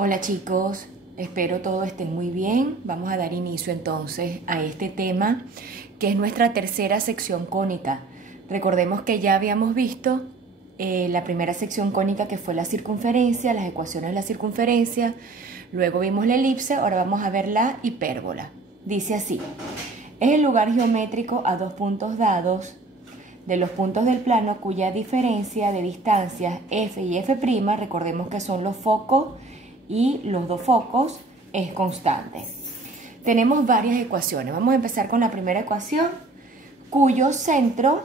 Hola chicos, espero todos estén muy bien. Vamos a dar inicio entonces a este tema que es nuestra tercera sección cónica. Recordemos que ya habíamos visto la primera sección cónica, que fue la circunferencia, las ecuaciones de la circunferencia. Luego vimos la elipse, ahora vamos a ver la hipérbola. Dice así: es el lugar geométrico a dos puntos dados de los puntos del plano cuya diferencia de distancias f y f', recordemos que son los focos y los dos focos, es constante. Tenemos varias ecuaciones. Vamos a empezar con la primera ecuación, cuyo centro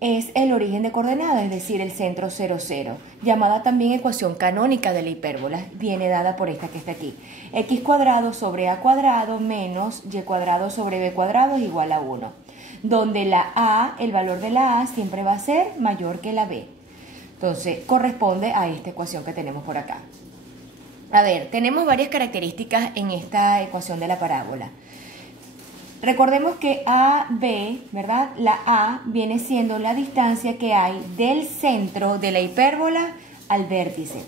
es el origen de coordenadas, es decir, el centro 0, 0, llamada también ecuación canónica de la hipérbola. Viene dada por esta que está aquí: x cuadrado sobre a cuadrado menos y cuadrado sobre b cuadrado es igual a 1, donde la a, el valor de la a siempre va a ser mayor que la b. Entonces corresponde a esta ecuación que tenemos por acá. A ver, tenemos varias características en esta ecuación de la parábola. Recordemos que AB, ¿verdad? La A viene siendo la distancia que hay del centro de la hipérbola al vértice.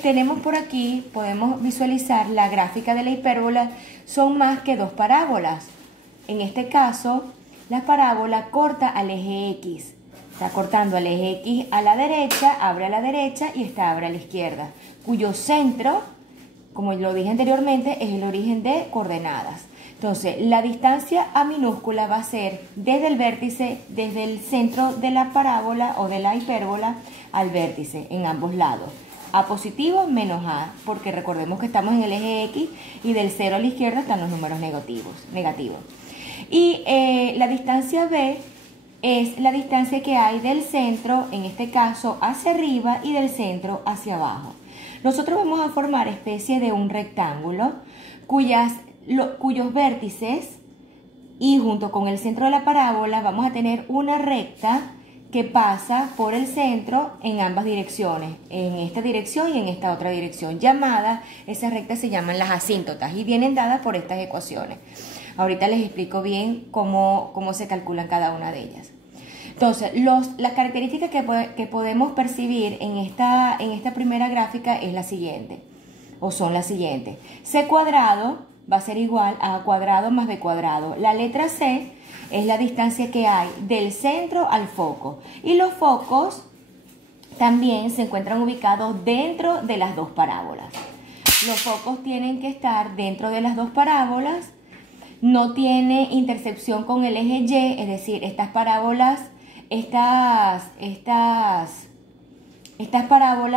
Tenemos por aquí, podemos visualizar la gráfica de la hipérbola, son más que dos parábolas. En este caso, la parábola corta al eje X. Está cortando al eje X a la derecha, abre a la derecha y esta abre a la izquierda, cuyo centro, como lo dije anteriormente, es el origen de coordenadas. Entonces, la distancia a minúscula va a ser desde el vértice, desde el centro de la parábola o de la hipérbola al vértice, en ambos lados. A positivo menos a, porque recordemos que estamos en el eje X y del 0 a la izquierda están los números negativos. Y la distancia B es la distancia que hay del centro, en este caso hacia arriba, y del centro hacia abajo. Nosotros vamos a formar especie de un rectángulo cuyos vértices y junto con el centro de la parábola vamos a tener una recta que pasa por el centro en ambas direcciones, en esta dirección y en esta otra dirección, esas rectas se llaman las asíntotas y vienen dadas por estas ecuaciones. Ahorita les explico bien cómo se calculan cada una de ellas. Entonces, las características que podemos percibir en esta primera gráfica es la siguiente, o son las siguientes. C cuadrado va a ser igual a cuadrado más b cuadrado. La letra C es la distancia que hay del centro al foco. Y los focos también se encuentran ubicados dentro de las dos parábolas. Los focos tienen que estar dentro de las dos parábolas. No tiene intersección con el eje Y, es decir, estas parábolas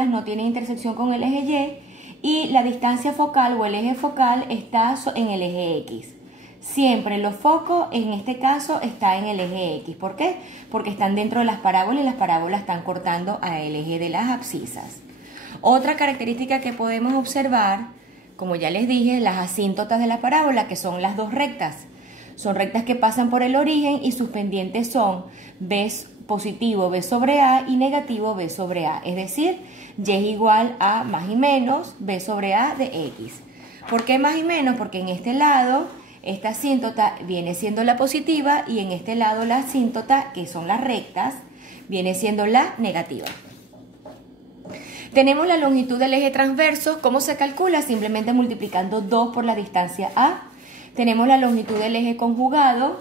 no tienen intersección con el eje Y, y la distancia focal o el eje focal está en el eje X. Siempre los focos, en este caso, está en el eje X. ¿Por qué? Porque están dentro de las parábolas y las parábolas están cortando al eje de las abscisas. Otra característica que podemos observar, como ya les dije, las asíntotas de la parábola, que son las dos rectas. Son rectas que pasan por el origen y sus pendientes son B positivo B sobre A y negativo B sobre A. Es decir, Y es igual a más y menos B sobre A de X. ¿Por qué más y menos? Porque en este lado esta asíntota viene siendo la positiva y en este lado la asíntota, que son las rectas, viene siendo la negativa. Tenemos la longitud del eje transverso. ¿Cómo se calcula? Simplemente multiplicando 2 por la distancia A. Tenemos la longitud del eje conjugado,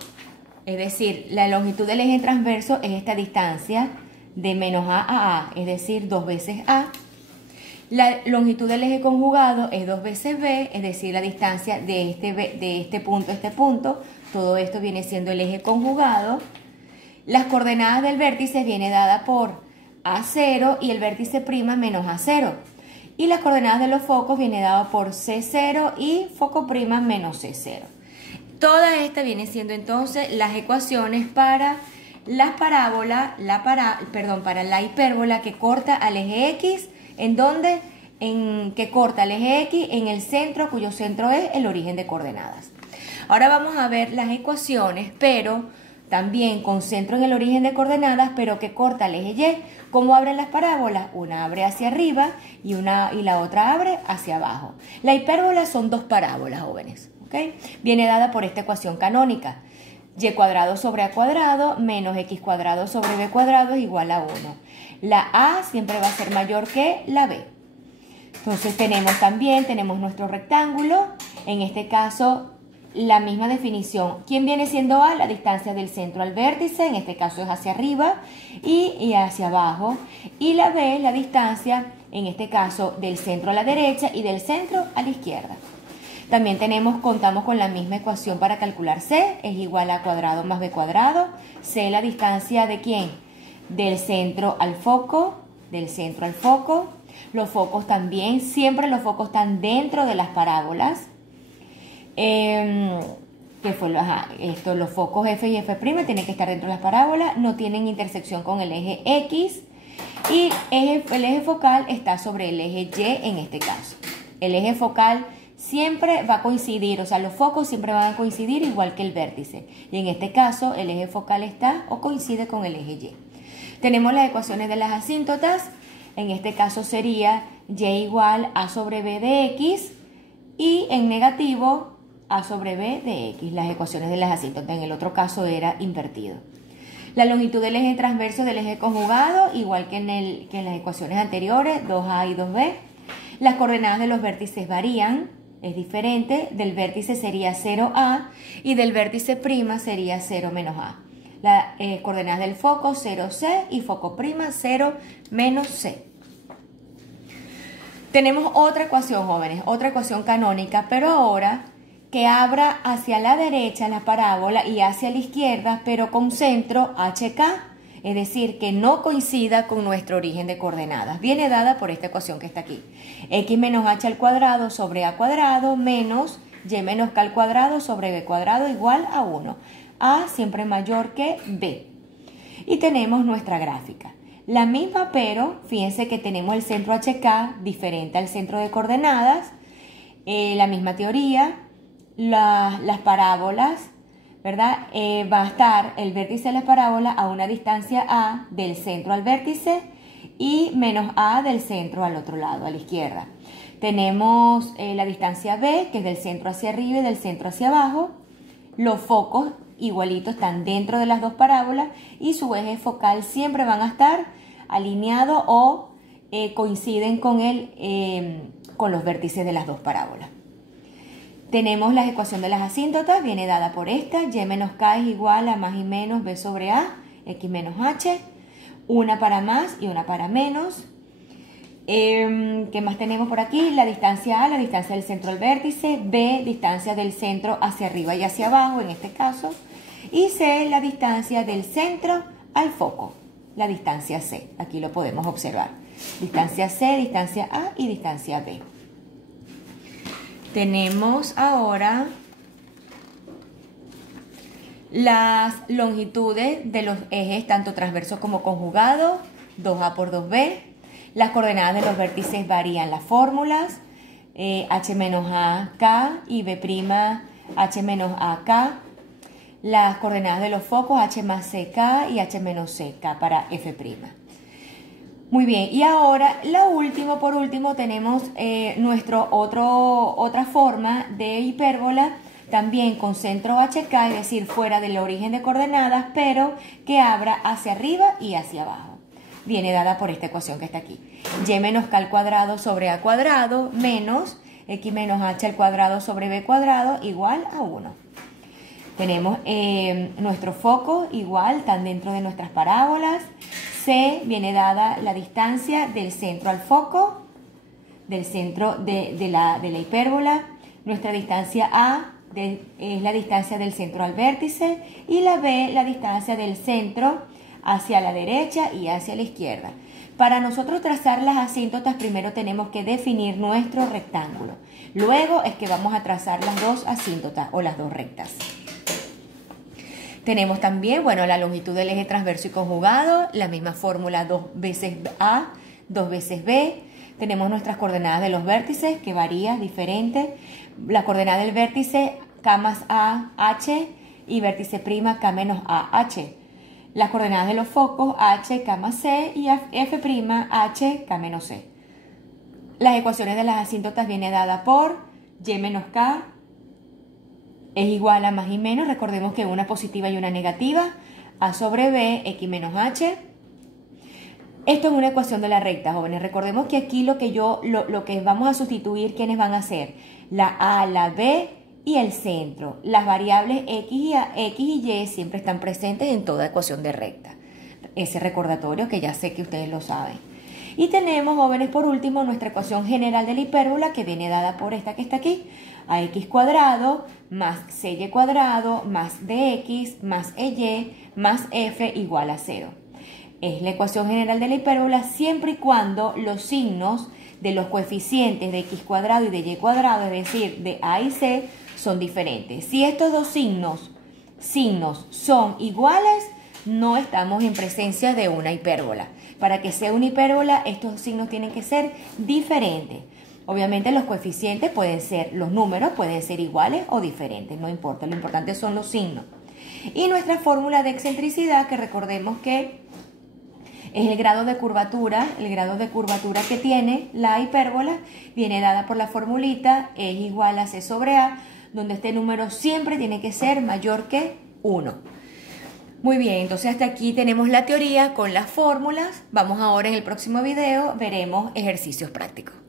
es decir, la longitud del eje transverso es esta distancia de menos a, es decir, 2 veces A. La longitud del eje conjugado es 2 veces B, es decir, la distancia de este punto a este punto. Todo esto viene siendo el eje conjugado. Las coordenadas del vértice viene dada por A0 y el vértice prima menos A0. Y las coordenadas de los focos viene dado por C0 y foco prima menos C0. Toda esta viene siendo entonces las ecuaciones para las parábolas, para la hipérbola que corta al eje X, que corta al eje X en el centro, cuyo centro es el origen de coordenadas. Ahora vamos a ver las ecuaciones, pero también con centro en el origen de coordenadas, pero que corta el eje Y. ¿Cómo abren las parábolas? Una abre hacia arriba y la otra abre hacia abajo. La hipérbola son dos parábolas, jóvenes. ¿Okay? Viene dada por esta ecuación canónica: y cuadrado sobre a cuadrado menos x cuadrado sobre b cuadrado es igual a 1. La a siempre va a ser mayor que la b. Entonces tenemos nuestro rectángulo, en este caso la misma definición. ¿Quién viene siendo A? La distancia del centro al vértice, en este caso es hacia arriba y hacia abajo. Y la B es la distancia, en este caso, del centro a la derecha y del centro a la izquierda. También contamos con la misma ecuación para calcular C, es igual a A cuadrado más B cuadrado. C, la distancia ¿de quién? Del centro al foco, del centro al foco. Los focos también, siempre los focos están dentro de las parábolas. Los focos F y F' tienen que estar dentro de las parábolas, no tienen intersección con el eje X y el eje focal está sobre el eje Y en este caso. El eje focal siempre va a coincidir, o sea, los focos siempre van a coincidir igual que el vértice. Y en este caso el eje focal está o coincide con el eje Y. Tenemos las ecuaciones de las asíntotas. En este caso sería Y igual A sobre B de X y en negativo A sobre B de X, las ecuaciones de las asíntotas. En el otro caso era invertido. La longitud del eje transverso del eje conjugado, igual que en las ecuaciones anteriores, 2A y 2B. Las coordenadas de los vértices varían, es diferente. Del vértice sería 0A y del vértice prima sería 0 menos A. Las coordenadas del foco 0C y foco prima 0 menos C. Tenemos otra ecuación, jóvenes, otra ecuación canónica, pero ahora que abra hacia la derecha la parábola y hacia la izquierda, pero con centro HK, es decir, que no coincida con nuestro origen de coordenadas. Viene dada por esta ecuación que está aquí. X menos H al cuadrado sobre A cuadrado menos Y menos K al cuadrado sobre B cuadrado igual a 1. A siempre mayor que B. Y tenemos nuestra gráfica. La misma, pero fíjense que tenemos el centro HK diferente al centro de coordenadas. La misma teoría. Las parábolas, ¿verdad? Va a estar el vértice de la parábola a una distancia A del centro al vértice y menos A del centro al otro lado, a la izquierda. Tenemos la distancia B, que es del centro hacia arriba y del centro hacia abajo. Los focos igualitos están dentro de las dos parábolas y su eje focal siempre van a estar alineados o coinciden con los vértices de las dos parábolas. Tenemos la ecuación de las asíntotas, viene dada por esta. Y menos K es igual a más y menos B sobre A, X menos H. Una para más y una para menos. ¿Qué más tenemos por aquí? La distancia A, la distancia del centro al vértice. B, distancia del centro hacia arriba y hacia abajo, en este caso. Y C, la distancia del centro al foco. La distancia C, aquí lo podemos observar. Distancia C, distancia A y distancia B. Tenemos ahora las longitudes de los ejes tanto transversos como conjugados, 2A por 2B. Las coordenadas de los vértices varían las fórmulas, H menos AK y B' H menos AK. Las coordenadas de los focos, H más CK y H menos CK para F'. Muy bien, y ahora por último tenemos otra forma de hipérbola, también con centro HK, es decir, fuera del origen de coordenadas, pero que abra hacia arriba y hacia abajo. Viene dada por esta ecuación que está aquí. Y menos K al cuadrado sobre A cuadrado menos X menos H al cuadrado sobre B cuadrado igual a 1. Tenemos nuestro foco igual, están dentro de nuestras parábolas. C viene dada la distancia del centro al foco, del centro de la hipérbola. Nuestra distancia A es la distancia del centro al vértice y la B la distancia del centro hacia la derecha y hacia la izquierda. Para nosotros trazar las asíntotas primero tenemos que definir nuestro rectángulo. Luego es que vamos a trazar las dos asíntotas o las dos rectas. Tenemos también, la longitud del eje transverso y conjugado, la misma fórmula 2 veces A, 2 veces B. Tenemos nuestras coordenadas de los vértices, que varía, diferente. La coordenada del vértice K más A, H, y vértice prima K menos A, H. Las coordenadas de los focos H, K más C, y F', H, K menos C. Las ecuaciones de las asíntotas vienen dadas por Y menos K, es igual a más y menos, recordemos que una positiva y una negativa, A sobre B, X menos H. Esto es una ecuación de la recta, jóvenes. Recordemos que aquí lo que vamos a sustituir, ¿quiénes van a ser? La A, la B y el centro. Las variables X y Y siempre están presentes en toda ecuación de recta. Ese recordatorio que ya sé que ustedes lo saben. Y tenemos, jóvenes, por último, nuestra ecuación general de la hipérbola, que viene dada por esta que está aquí. AX cuadrado más CY cuadrado más DX más EY más F igual a 0. Es la ecuación general de la hipérbola siempre y cuando los signos de los coeficientes de x cuadrado y de y cuadrado, es decir, de A y C, son diferentes. Si estos dos signos son iguales, no estamos en presencia de una hipérbola. Para que sea una hipérbola, estos signos tienen que ser diferentes. Obviamente los coeficientes los números pueden ser iguales o diferentes, no importa, lo importante son los signos. Y nuestra fórmula de excentricidad, que recordemos que es el grado de curvatura que tiene la hipérbola, viene dada por la formulita, es igual a C sobre A, donde este número siempre tiene que ser mayor que 1. Muy bien, entonces hasta aquí tenemos la teoría con las fórmulas. Vamos ahora en el próximo video, veremos ejercicios prácticos.